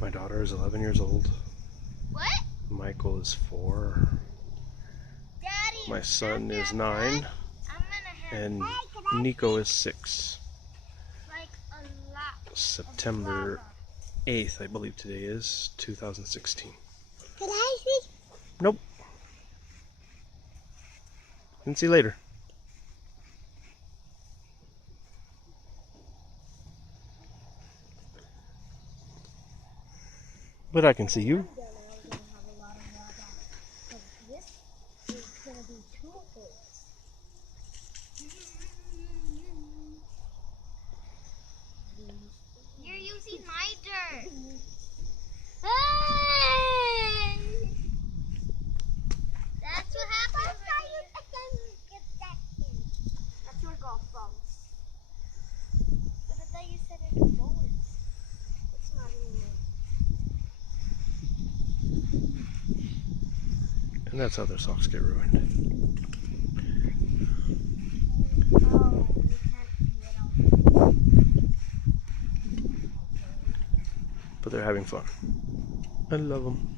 My daughter is 11 years old. What? Michael is 4. Daddy, My son is 9. And Nico is 6. Like a lot. September 8th, I believe today is, 2016. Can I see? Nope. Can see later. But I can see you. You're using my dirt. Hey! That's what happens when you get that thing. That's your golf ball. But I thought you said it was bullets. It's not anymore. And that's how their socks get ruined. Oh, you can't see it all. But they're having fun. I love them.